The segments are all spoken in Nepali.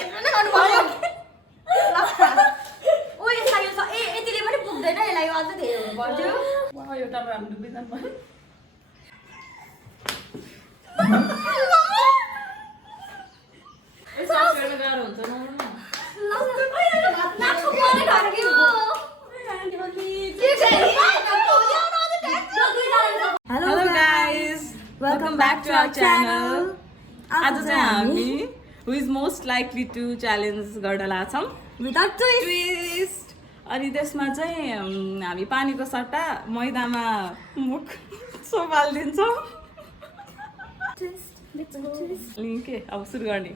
घेर्न नै गर्नुभयो ओ यसलाई यो यतिले पनि पुग्दैन यसलाई अझ धेरै हुनु पर्थ्यो वाह एउटा राम्रो बिजन भयो Hello guys, welcome back to our channel. आज चाहिँ हामी who is most likely to challenge गर्न लाग्छौं without twist. ट्विस्ट अनि त्यसमा चाहिँ हामी पानीको सट्टा मैदामा मुख सोपाल्दिन्छौँ लिङ्के अब सुरु गर्ने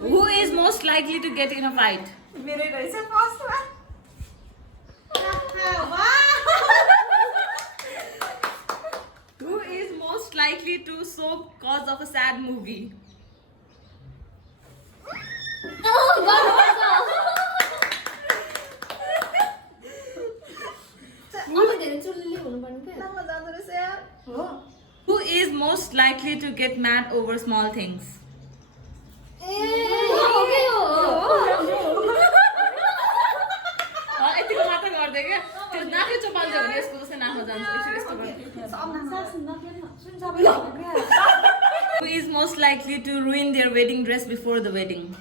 Who is most likely to get in a fight? मेरै रहेछ फर्स्टमा Who is most likely to sob cause of a sad movie? Who is most likely to get mad over small things? यतिको मात्र गर्दै क्या त्यो नाकै चपाल्छ भने यसको जस्तै नाकमा जान्छ यस्तो Who is most likely to ruin their wedding dress before the wedding?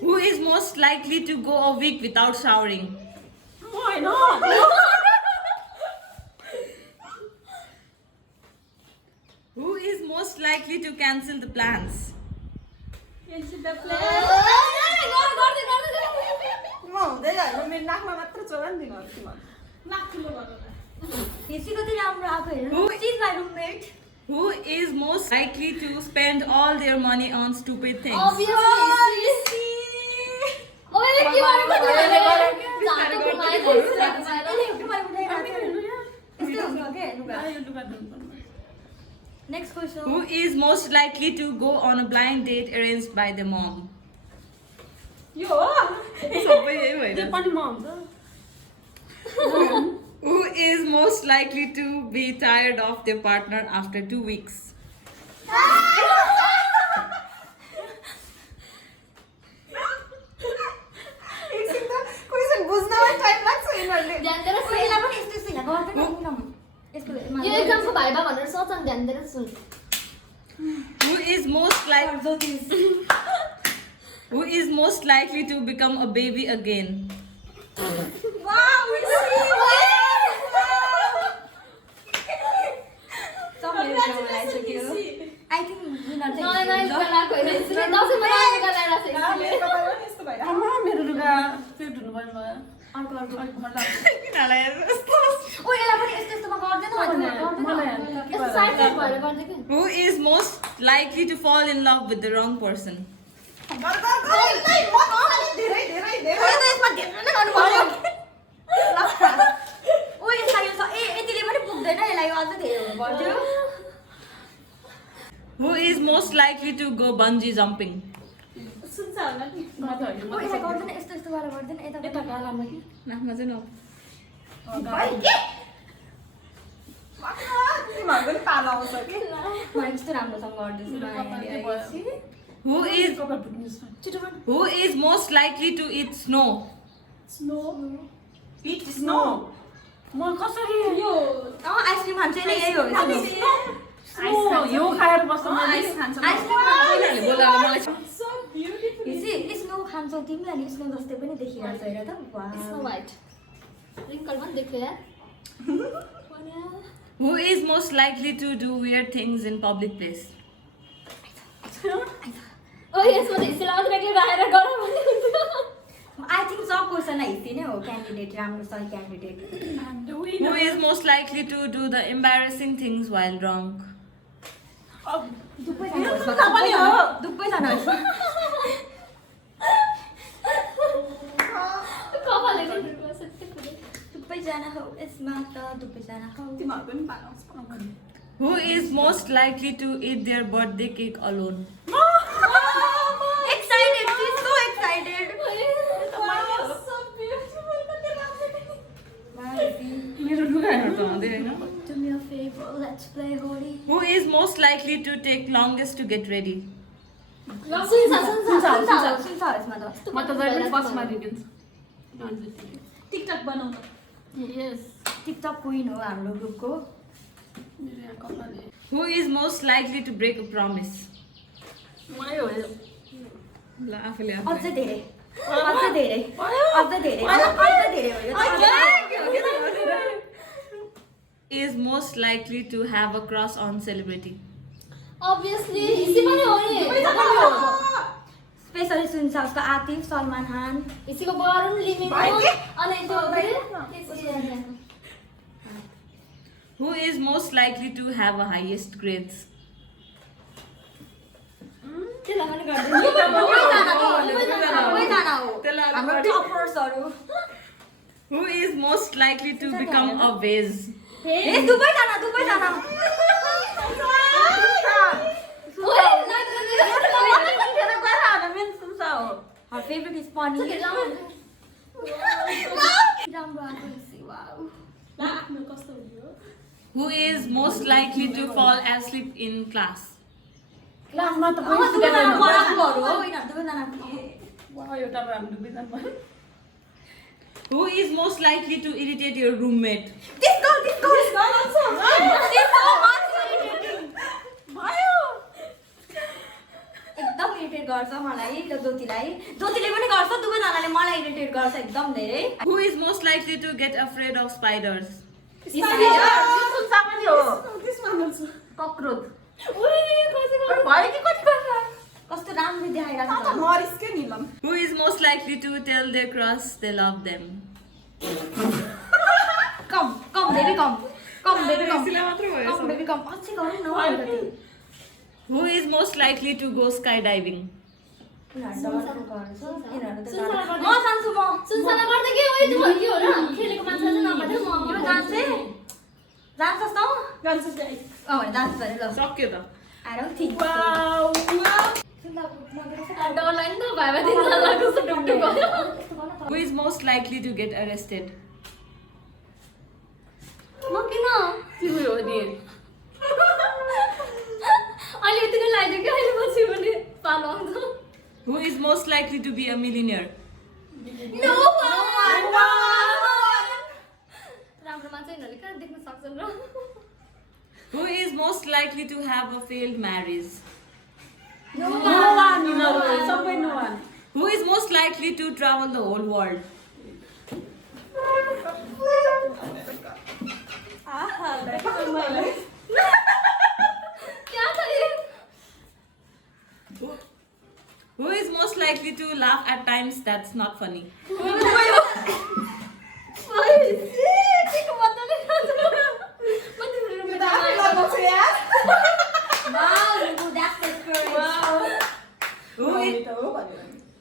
Who is most likely to go a week without showering? Why not? Who is most likely to cancel the plans? Cancel the plan. म हुँदै गयो मेरो नाकमा मात्र चोरान दिनु हो तिम्रो नाक ठुलो गर्नु हिसी कति राम्रो आको हेर्नु Who is my roommate? Who is most likely to spend all their money on stupid things? Obviously. ओए के गर्नु Next question. Who is most likely to go on a blind date arranged by the mom? यो सबै यही भइरहेछ त्यो पनि म हुन्छ Who is most likely to be tired of their partner after 2 weeks? Question बुझ्नमा टाइम लाग्छ यिनीहरुले ध्यान दिएर सुन्ला पनि यस्तो यस्तो यहाँ गर्दैन यसको यो एक्जामको भाइबा भनेर सोच अनि ध्यान दिएर सुन Who is most likely to become a baby again? Wow, we see. I think you not मेरो लुगा फेरि धुनु पर्ने भयो अर्को किनलाई ओ यसलाई पनि यस्तो यस्तोमा गर्दैन यस्तो साइड साइड भएर गर्दै के Who is most likely to fall in love with the wrong person? Who is most likely to go bungee jumping? नाकमा चाहिँ Who is most likely to eat snow? Eat snow. म कसरी यो आइसक्रिम खान्छ नि यही हो यो खाएर बस्नु आइस खान्छ आइसक्रिम बोलाएर मलाई स्नो खान्छौ तिमीलाई नि स्नो जस्तै पनि देखिरहेछ हेर त स्नो वाइट रिंकल पनि देख्यो यार Who is most likely to do weird things in public place? ओ यसमा त हिस्सा मात्र एक्लै राखेर गर भन्ने हुन्छ आई थिंक सब क्वेसन हिस्सी नै हो क्यान्डिडेट राम्रो सही candidate Who is most likely to do the embarrassing things while drunk? कपालले गर्नु सत्य पुरै दुबैजना हो यसमा त दुबैजना हो तिमीहरु पनि पालाउँछ Who is most likely to eat their birthday cake alone? excited, she's so excited. so beautiful Wow, मेरो लुगा Do me a favor, let's play Holi. Who is most likely to take longest to get ready? सुन्छ यसमा त म त जहिले फर्स्टमा दिन्छु टिकटक बनाउनु यस टिकटक क्वीन हो हाम्रो ग्रुपको Who is most likely to break a promise? मै हो यो ल आफूले अझै धेरै अझै धेरै अझै धेरै अझै धेरै हो यो Is most likely to have a crush on celebrity? obviously इसी पनि हो नि स्पेशली सुन्छ उसको आतिफ सलमान खान इसीको बरुण लिमिट अनि त्यो Who is most likely to have a highest grades? त्यसलाई पनि गर्दैन हाम्रो टपर्सहरु Who is most likely to become a vase? ए दुबईजना Her favorite is Pony. Who is most likely to fall asleep in class? Who is most likely to irritate your roommate? एकदम इरिटेट गर्छ मलाई र ज्योतिले पनि गर्छ दुवैजनाले मलाई इरिटेट गर्छ एकदम धेरै Who is most likely to get afraid of spiders? Cockroach कस्तो राम्रो देखाइरहेको Who is most likely to tell their crush they love them? कम धेरै कम पछि गरौँ न Who is most likely to go skydiving? म जान्छु सुनसाना गर्दा के ओइ त्यो के हो र खेलेको मान्छे चाहिँ नभएर म जान्छस् त भने जान्छ भने ल सक्यो त I don't think so. डरलाई नि त भाइबा दिन लाग्यो सुटुक्टु भयो Who is most likely to get arrested? म किन अहिले यति नै लाग्यो कि अहिले पछि पनि पालो आउँछ Who is most likely to be a millionaire? No राम्रो मान्छे यिनीहरूले कहाँ देख्न सक्छन् र Who is most likely to have a failed marriage? No one. Who is most likely to travel the whole world? क्या छ यो Who is most likely to laugh at times that's not funny?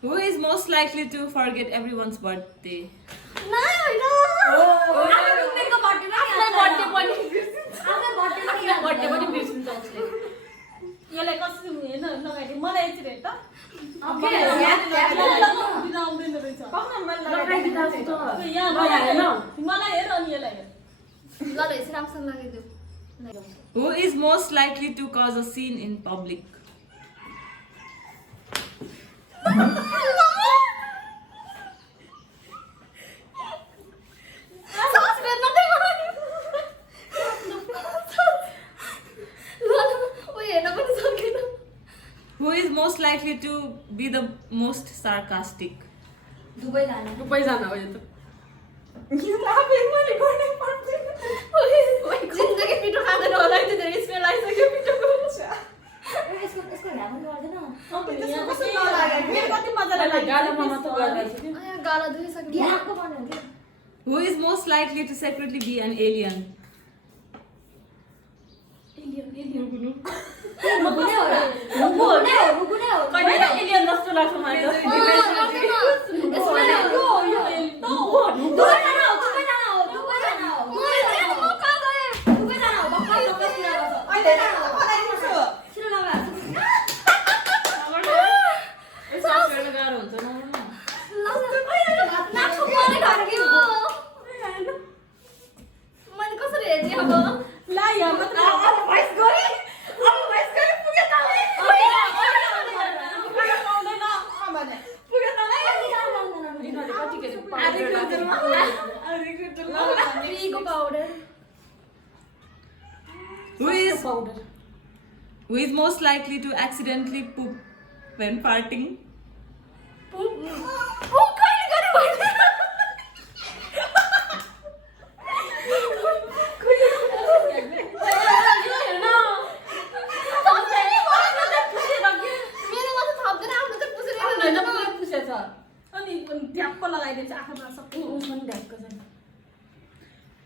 Who is most likely to forget everyone's birthday? यसलाई कसरी हेर्न लगाइदिए मलाई यति रेट त मलाई हेर अनि यसलाई हेर Who is most likely to cause a scene in public? Who is most likely to be the most sarcastic? दुबईजना हो यो त जिन्दगी पिठो खाँदैन होला नि त्यो स्मेल आइसक्यो पिठोको गाला धुइसक्यो Who is most likely to secretly be an alien? Alien जस्तो लाग्छ मलाई मैले Who is most likely to accidentally poop when farting?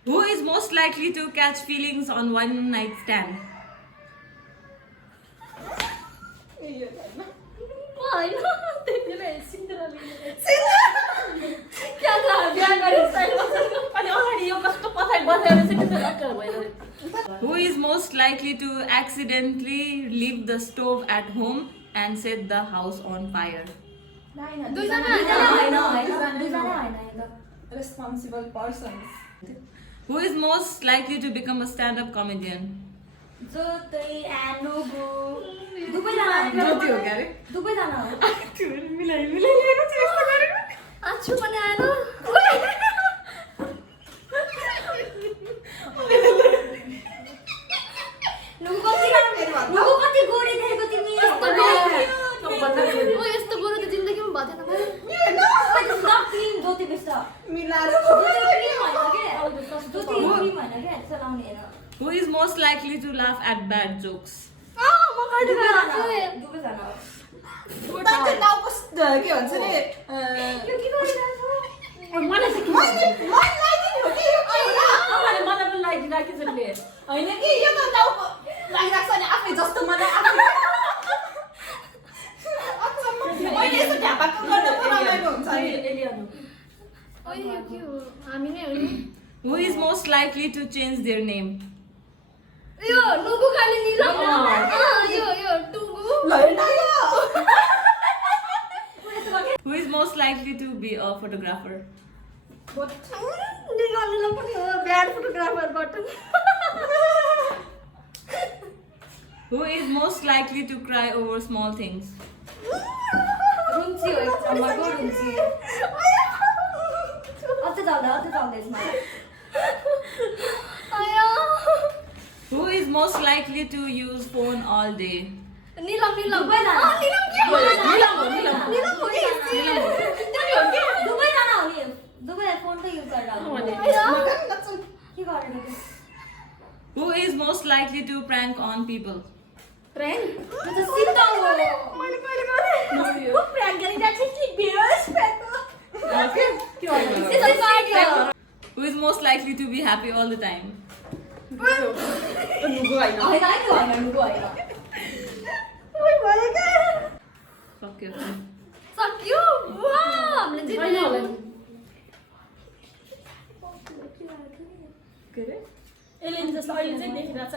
Who is most likely to catch feelings on one night stand? Who is most likely to accidentally leave the stove at home and set the house on fire? Responsible persons. Who is most likely to become a stand-up comedian? Jyoti and Nubu. ज्योति हो क्या रे? दुवैजना हो। मिलाई लिएको छ यस्तो गरेको। आछु पनि आएन नुगु कति गोरी देखेको तिमी? यस्तो गोरो त जिन्दगीमा भएन भयो ज्योति बिस्ट मिलाएर Who is most likely to laugh at bad jokes? Who is most likely to change their name? यो नुगु खाली निलम यो टुगु Who is most likely to be a photographer? निगल्नु पनि हो ब्याड फोटोग्राफरबाट Who is most likely to cry over small things? रुन्ची हो एकजनाको रुन्ची अझै चल्दै यसमा आयो Who is most likely to use phone all day? Nilam दुवैजना निलम के निलम हो के दुवैजना हो नि दुवै फोनकै युज गरेर के गरेर Who is most likely to prank on people? Friend त्यो त सिद्ध हो मैले कहिले गरे को प्र्याङ्क गरिरहेछ कि बेस प्र्याङ्क के गर्नु सिधै गाड्यो Who is most likely to be happy all the time? नुगु हैन नुगु हैन सक्यो सक्यो वा हामीले जित्नु होला के रे? एलियन जस्तो अहिले चाहिँ देखिरहेछ